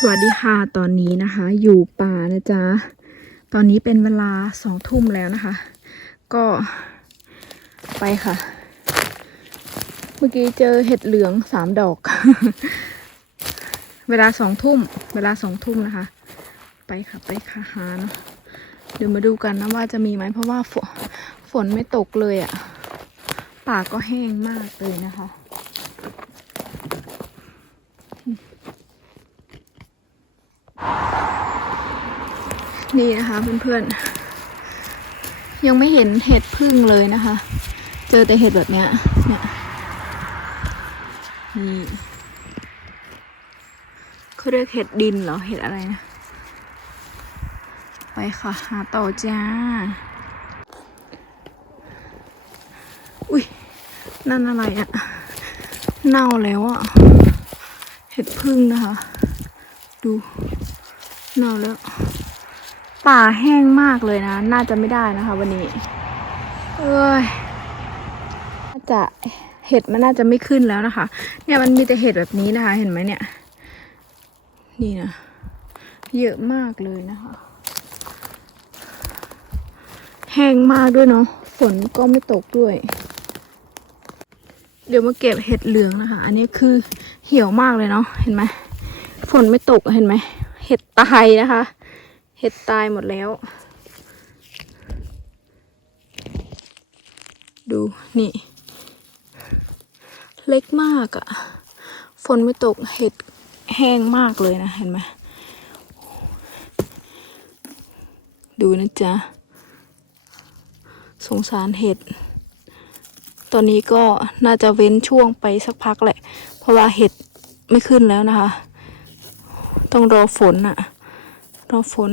สวัสดีค่ะตอนนี้นะคะ อยู่ป่านะจ๊ะ ตอนนี้เป็นเวลาสองทุ่มแล้วนะคะ ก็ไปค่ะ เมื่อกี้เจอเห็ดเหลืองสามดอก เวลาสองทุ่ม เวลาสองทุ่มนะคะ ไปค่ะไปค่ะหาเนาะเดี๋ยวมาดูกันนะว่าจะมีไหมเพราะว่าฝนฝนไม่ตกเลยอะ่ะ ป่าก็แห้งมากเลยนะคะ นี่นะคะเพื่อนๆ ยังไม่เห็นเห็ดพึ่งเลยนะคะ เจอแต่เห็ดแบบเนี้ยเนี่ยนี่เขาเรียกเห็ดดินเหรอเห็ดอะไรนะไปค่ะ หาต่อจ้า อุ้ยนั่นอะไรอะเน่าแล้วอะ เห็ดพึ่งนะคะ ดู เน่าแล้ว ป่าแห้งมากเลยนะ น่าจะไม่ได้นะคะ วันนี้ เอ้ยน่าจะเห็ดมันน่าจะไม่ขึ้นแล้วนะคะ เนี่ยมันมีแต่เห็ดแบบนี้นะคะ เห็นไหมเนี่ย นี่นะ เยอะมากเลยนะคะ แห้งมากด้วยเนาะ ฝนก็ไม่ตกด้วย เดี๋ยวมาเก็บเห็ดเหลืองนะคะ อันนี้คือเหี่ยวมากเลยเนาะ เห็นไหม ฝนไม่ตก เห็นไหม เห็ดตายนะคะ เห็ดตายหมดแล้ว ดูนี่ เล็กมากอะ่ะ ฝนไม่ตกเห็ดแห้งมากเลยนะเห็นไหมดูนะจ๊ะ สงสารเห็ด ตอนนี้ก็น่าจะเว้นช่วงไปสักพักแหละ เพราะว่าเห็ดไม่ขึ้นแล้วนะคะ ต้องรอฝนอะ รอฝน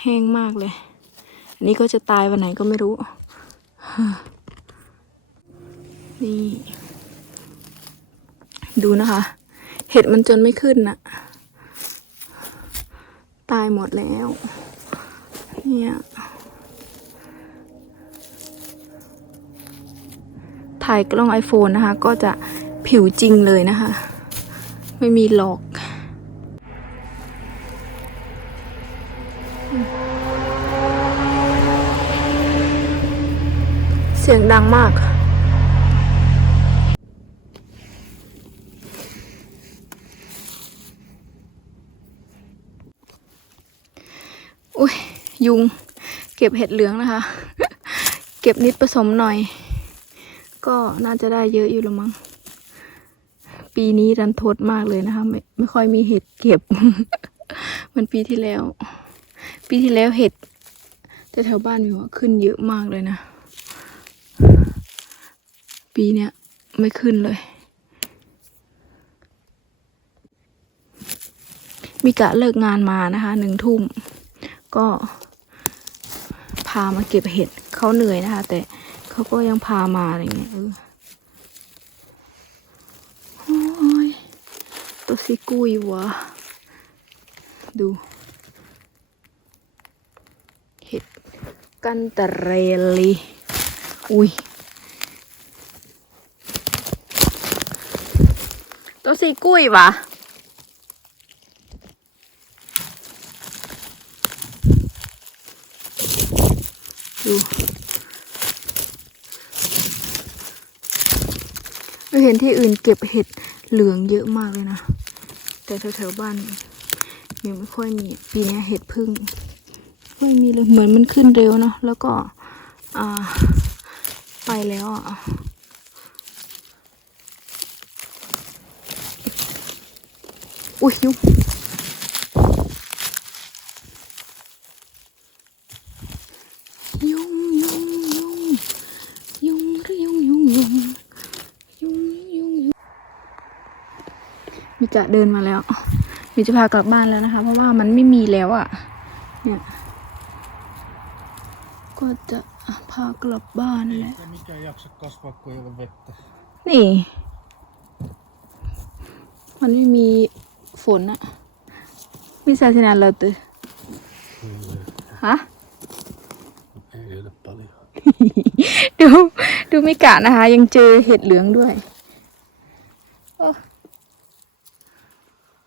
แห้งมากเลย อันนี้ก็จะตายวันไหนก็ไม่รู้ นี่ ดูนะคะ เห็ดมันจนไม่ขึ้นน่ะ ตายหมดแล้ว เนี่ยถ่ายกล้อง iPhone นะคะ ก็จะผิวจริงเลยนะคะ ไม่มีหลอก สียงดังมาก อุ้ย ยุง เก็บเห็ดเหลืองนะคะ เก็บนิดผสมหน่อย ก็น่าจะได้เยอะอยู่ละมั้ง ปีนี้รันทดมากเลยนะคะ ไม่ไม่ค่อยมีเห็ดเก็บเหมันปีที่แล้ว ปีที่แล้วเห็ดแต่แถวบ้านมีว่าขึ้นเยอะมากเลยนะ ปีเนี้ยไม่ขึ้นเลย มีกะเลิกงานมานะคะหนึ่งทุ่ม ก็พามาเก็บเห็ดเขาเหนื่อยนะคะ แต่เขาก็ยังพามาอะไรเงี้ยเออโอ้ยตัวซิกุยวะดูเห็ดกันตะเรลีอุ้ย ตัวซีกุยวะดูเราเห็นที่อื่นเก็บเห็ดเหลืองเยอะมากเลยนะ แต่แถวๆบ้านยังไม่ค่อยมี ปีนี้เห็ดพึ่งไม่มีเลยเหมือนมันขึ้นเร็วเนาะแล้วก็ อ่า ไปแล้วอะ อุ้ยยุงยุงยุงยุงยุงหรือยุงยุงยุงยุงยุงยุงมีจะเดินมาแล้วมีจะพากลับบ้านแล้วนะคะ เพราะว่ามันไม่มีแล้วอะ่ะ เนี่ย ก็จะพากลับบ้านแหละ Ei mikään jaksa kasvaa, kun ei ole vettä. นี่ มันไม่มี ฝนอะมีศาสนาเราตือฮะดูดูไม่กะนะคะ ยังเจอเห็ดเหลืองด้วย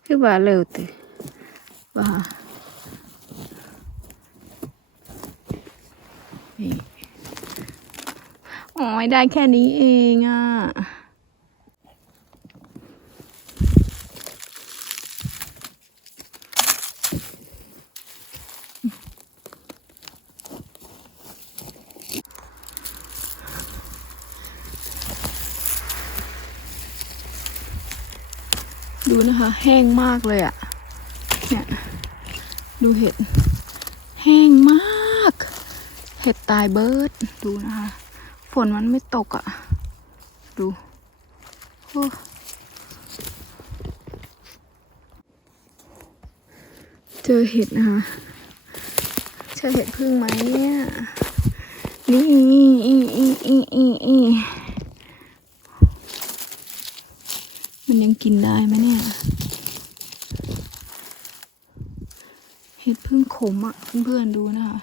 คือว่าเร็วติว่านี่โอ้ยได้แค่นี้เองอะ นะคะ แห้งมากเลยอะ่ะ เนี่ย ดูเห็ด แห้งมาก เห็ดตายเบิร์ดดูนะคะ ฝนมันไม่ตกอะ่ะ ดูโอ้เจอเห็ดนะคะเจอเห็ดพึ่งไหมเนี่ยนี่อีอีอีอีอีอี มันยังกินได้ไหมเนี่ย เห็ดพึ่งขมอะ่ะเพื่อนๆดูนะคะ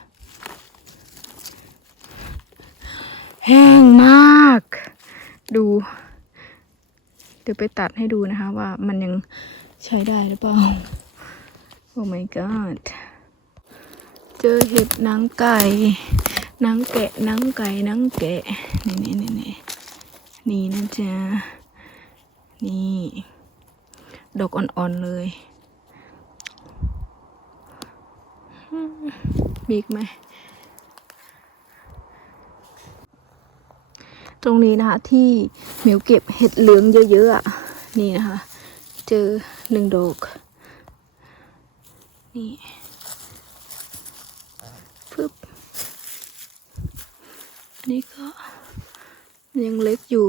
แห้งมาก ดู เดี๋ยวไปตัดให้ดูนะคะ ว่ามันยังใช้ได้หรือเปล่า โอ้ my god เจอเห็ดนังไก่นังแกะนังไก่นังแกะ นี่นี่นี่นี่นี่นะจ๊ะ นี่ ดอกอ่อนๆเลยอืมมีกไหม ตรงนี้นะคะที่เหมิวเก็บเห็ดเหลืองเยอะๆนี่นะคะ เจอหนึ่งดอก นี่ปึ๊บอันนี้ก็ยังเล็กอยู่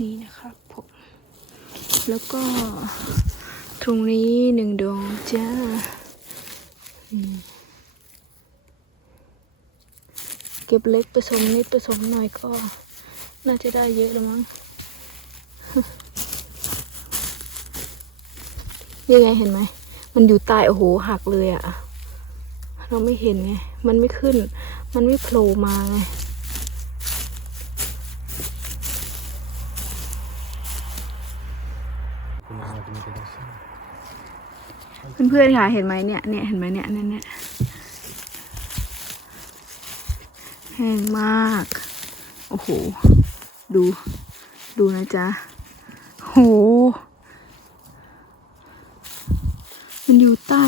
นี่นะครับผมแล้วก็ตรงนี้หนึ่งดวงจ้าเก็บเล็กผสมนิดผสมหน่อยก็ น่าจะได้เยอะแล้วมั้งยังไงเห็นไหม มันอยู่ใต้โอ้โหหักเลยอะเราไม่เห็นไง มันไม่ขึ้น มันไม่โผล่มาไง เพื่อนๆค่ะเห็นไหมเนี่ยเนี่ยเห็นไหมเนี่ยเนี่ยเนี่ยแห้งมาก โอ้โห ดู ดูนะจ๊ะโห มันอยู่ใต้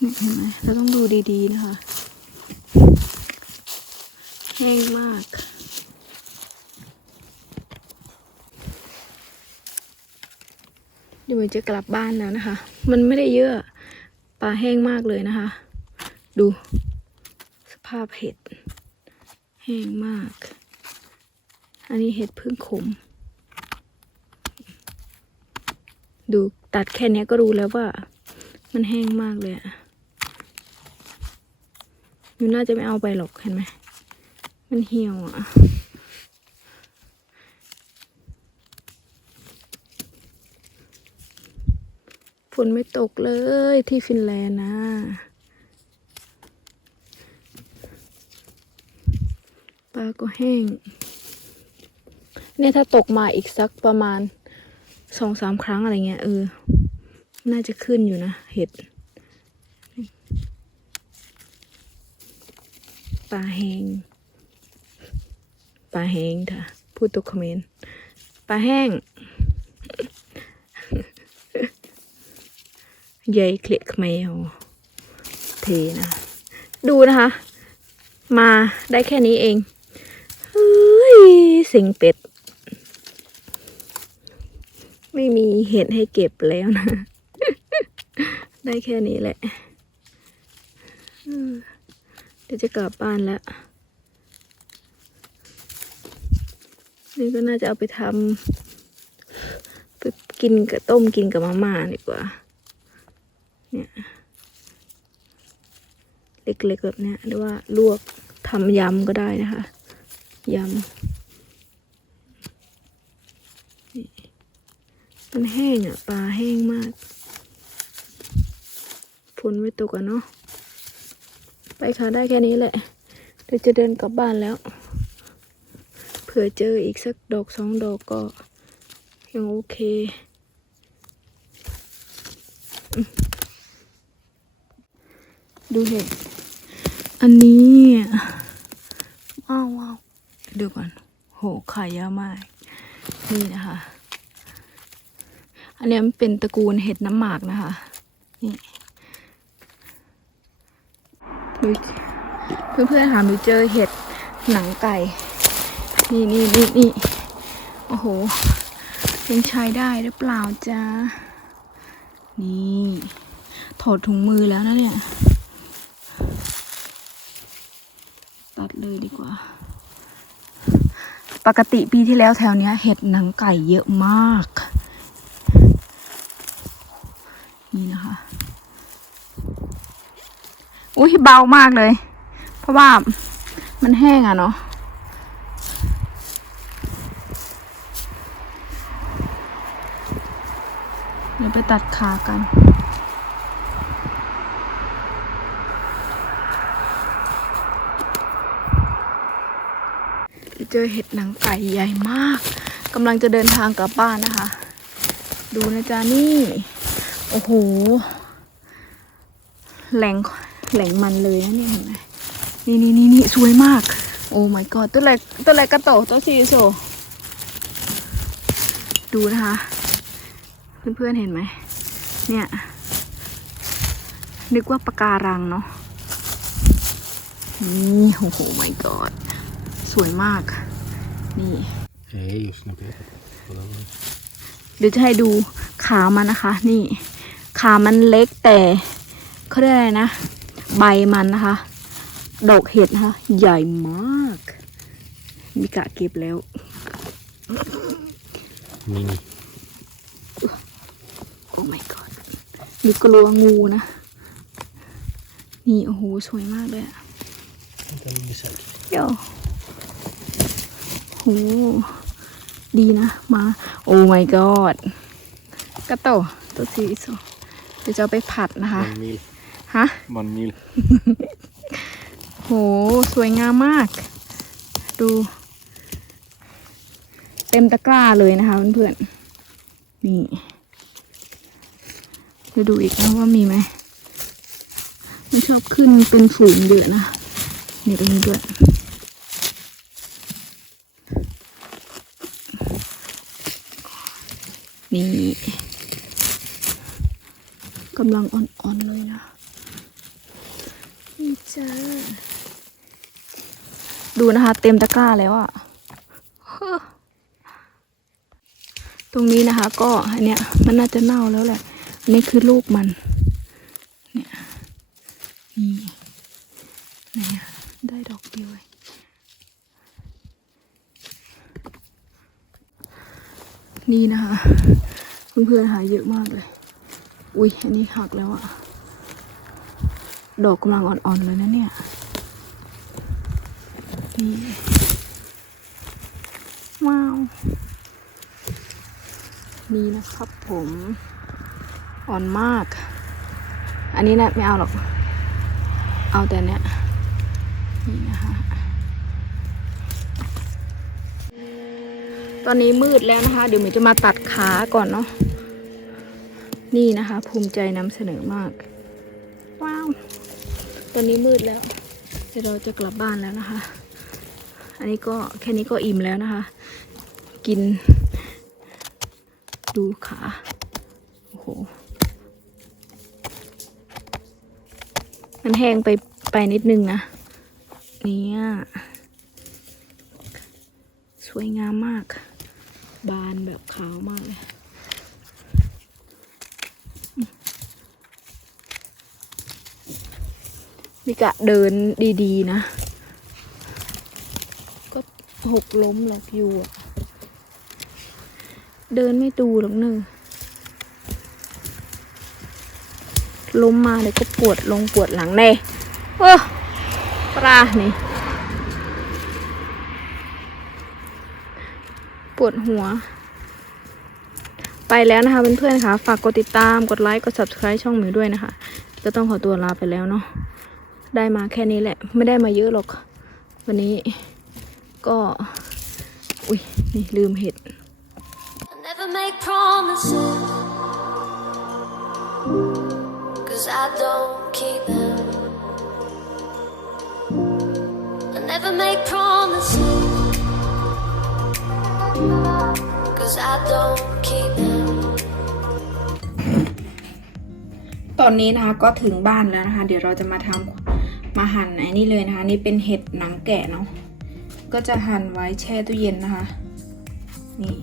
เนี่ยเห็นไหมเราต้องดูดีๆนะคะ แห้งมาก เดี๋ยวมันจะกลับบ้านแล้วนะคะ มันไม่ได้เยอะปลาแห้งมากเลยนะคะ ดู สภาพเห็ด แห้งมาก อันนี้เห็ดพึ่งขม ดูตัดแค่เนี้ยก็รู้แล้วว่า มันแห้งมากเลยอะยูน่าจะไม่เอาไปหรอกเห็นไหมมันเหี่ยวอะ ฝนไม่ตกเลยที่ฟินแลนด์นะ ปลาก็แห้ง เนี่ยถ้าตกมาอีกสักประมาณสองสามครั้งอะไรเงี้ยเออ น่าจะขึ้นอยู่นะ เห็ด ปลาแห้ง ปลาแห้งค่ะ พูดตุกเขมรปลาแห้ง ใยเคล็ดแมวเทนะ ดูนะคะ มาได้แค่นี้เองเฮ้ยสิงเป็ด ไม่มีเห็ดให้เก็บแล้วนะ ได้แค่นี้แหละเดี๋ยวจะกลับบ้านแล้ว นี่ก็น่าจะเอาไปทำไปกินกับต้มกินกับมาม่าดีกว่า เนี่ยเล็กๆแบบเนี้ยหรือว่าลวกทำยำก็ได้นะคะยำมันแห้งอะปลาแห้งมากฝนไม่ตกอะเนาะไปค่ะได้แค่นี้แหละเดี๋ยวจะเดินกลับบ้านแล้ว เผื่อเจออีกสักดอกสองดอกก็ยังโอเคอ ดูเห็ด อันนี้ว้าวว้าวดี๋ยวก่อน โหไข่เยอะมาก นี่นะคะ อันนี้มันเป็นตระกูลเห็ดน้ำหมากนะคะ นี่เพื่อนๆหาหนูเจอเห็ดหนังไก่ นี่นี่นี่นี่โอ้โห ยังใช้ได้หรือเปล่าจ๊ะนี่ ถอดถุงมือแล้วนะเนี่ย ตัด เลยดีกว่า ปกติปีที่แล้วแถวเนี้ย เห็ดหนังไก่เยอะมาก นี่นะคะ อุ้ยเบามากเลย เพราะว่ามันแห้งอะเนาะเดี๋ยวไปตัดขากัน เจอเห็ดหนังไก่ใหญ่มากกำลังจะเดินทางกลับบ้านนะคะ ดูนะจ๊ะนี่ โอ้โห แหล่งแหล่งมันเลยนะเนี่ยเห็นไหมนี่นี่นี่นี่สวยมาก โอ้ my god ตัวเล็กตัวเล็กกระโตตัวซีโซดูนะคะ เพื่อนๆเห็นไหม เนี่ย นึกว่าปะการังเนาะนี่โอ้โห my god สวยมาก นี่ Ei, jos ne pidät. Ota vaan. เดี๋ยวจะให้ดูขามันนะคะ นี่ ขามันเล็กแต่เขาเรียกอะไรนะ ใบมันนะคะ ดอกเห็ดนะคะ ใหญ่มากมีกะเก็บแล้ว Mini. โอ้ my god มีกลัวงูนะ นี่ โอ้โห สวยมากเลยอะ Mitä on lisäkin? เดี๋ยวโหดีนะ มา โอ้ my god กระโตตัวสีสวยเดี๋ยวจะเอาไปผัดนะคะ Man mil. ฮะ Man mil. โห สวยงามมาก ดู เต็มตะกร้าเลยนะคะเพื่อนๆ นี่จะดูอีกนะว่ามีไหมไม่ชอบขึ้นเป็นฝูงเยอะนะ นี่ตรงนี้ด้วย นี่กำลังอ่อนๆเลยนะ นี่จ้า ดูนะคะ เต็มตะกร้าแล้วอะ่ะตรงนี้นะคะ ก็อันเนี้ยมันน่าจะเน่าแล้วแหละนนี้คือลูกมัน เนี่ย นี่ไหนอะได้ดอกเดียวเองนี่นะคะ เพื่อนๆหาเยอะมากเลย อุ้ยอันนี้หักแล้วอะดอกกำลังอ่อนๆเลยนะเนี่ย นี่ ว้าว นี่นะครับผม อ่อนมาก อันนี้นะไม่เอาหรอก เอาแต่เนี้ย นี่นะคะ ตอนนี้มืดแล้วนะคะ เดี๋ยวหมิจะมาตัดขาก่อนเนาะ นี่นะคะ ภูมิใจนำเสนอมาก ว้าว ตอนนี้มืดแล้ว เดี๋ยวเราจะกลับบ้านแล้วนะคะ อันนี้ก็แค่นี้ก็อิ่มแล้วนะคะ กิน ดูขา โอ้โห มันแห้งไปไปนิดนึงนะ เนี่ยสวยงามมาก บานแบบขาวมากเลย มิกะเดินดีๆนะ ก็หกล้มหรอกอยู่อะเดินไม่ตูหรอกเนอะล้มมาเลยก็ปวดลงปวดหลังแน่เออปลานี่ปวดหัว ไปแล้วนะคะเพื่อนๆค่ะ ฝากกดติดตามกดไลค์ กด subscribe ช่องหมิวด้วยนะคะ ก็ต้องขอตัวลาไปแล้วเนาะ ได้มาแค่นี้แหละ ไม่ได้มาเยอะหรอก วันนี้ก็ อุ้ยนี่ลืมเห็ด I never make promises, cause I don't keep them. I never make promises, cause I don't keep them. ตอนนี้นะคะก็ถึงบ้านแล้วนะคะ เดี๋ยวเราจะมาทำ มาหั่นไอ้นี่เลยนะคะ นี่เป็นเห็ดหนังแกะเนาะก็จะหั่นไว้แช่ตู้เย็นนะคะ นี่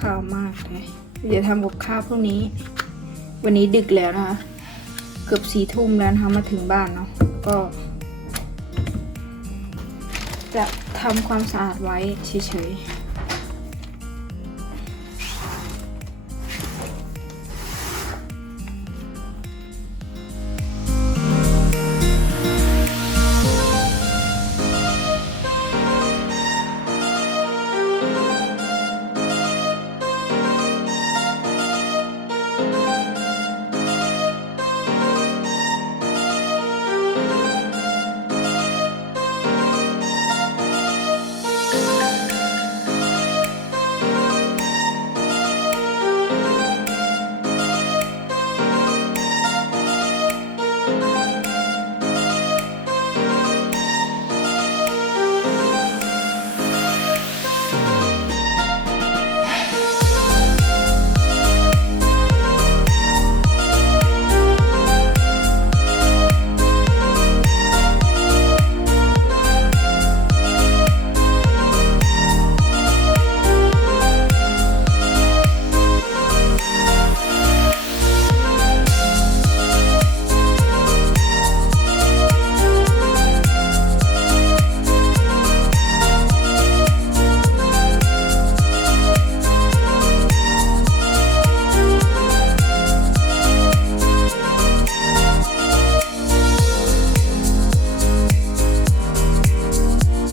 ข้าวมากเลยเดี๋ยวทำกับข้าวพรุ่งนี้ วันนี้ดึกแล้วนะคะ เกือบสี่ทุ่มแล้วนะคะมาถึงบ้านเนาะก็ จะทำความสะอาดไว้เฉยๆ